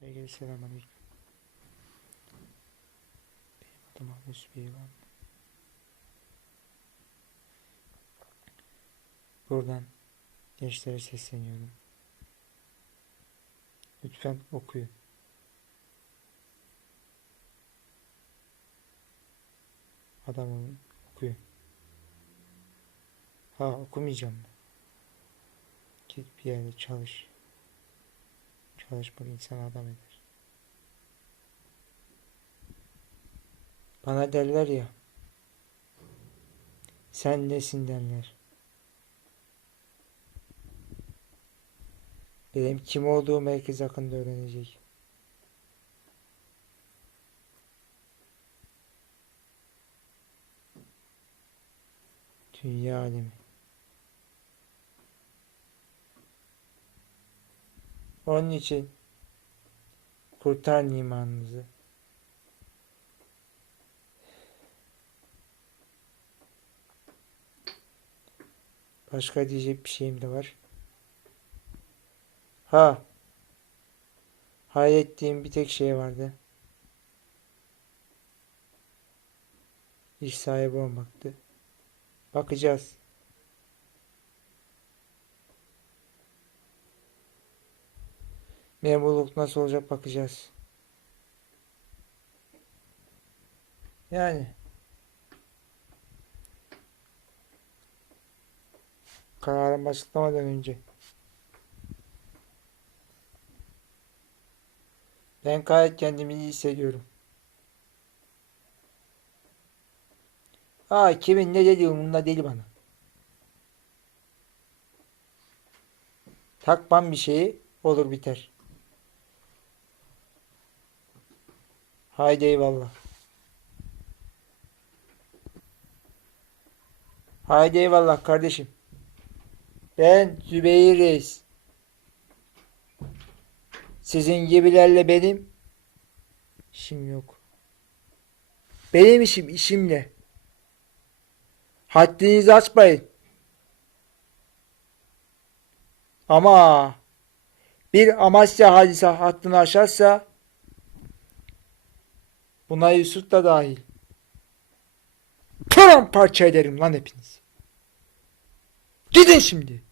Herkese selamünaleyküm. Benim adım Ahmet Beyvan. Buradan gençlere sesleniyorum. Lütfen okuyun. Adam olun, okuyun. Ha okumayacağım mı? Git bir yerde çalış. Çalışmak insan adam eder. Bana derler ya. Sen nesin derler. Benim kim olduğum herkes hakkında öğrenecek. Dünya alemi. Onun için kurtar imanınızı. Başka diyecek bir şeyim de var. Ha. Hayal ettiğim bir tek şey vardı. İş sahibi olmaktı. Bakacağız. Memurluk nasıl olacak bakacağız. Yani kararımı açıklamadan önce ben gayet kendimi iyi hissediyorum. Aa kimin ne dediği umurumda değil bana. Takmam bir şeyi olur biter. Haydi eyvallah. Haydi eyvallah kardeşim. Ben Zübeyir Reis. Sizin gibilerle benim işim yok. Benim işim işimle. Haddinizi açmayın. Ama bir Amasya hadise hattını aşarsa buna Yusuf da dahil. Paramparça ederim lan hepinizi. Gidin şimdi.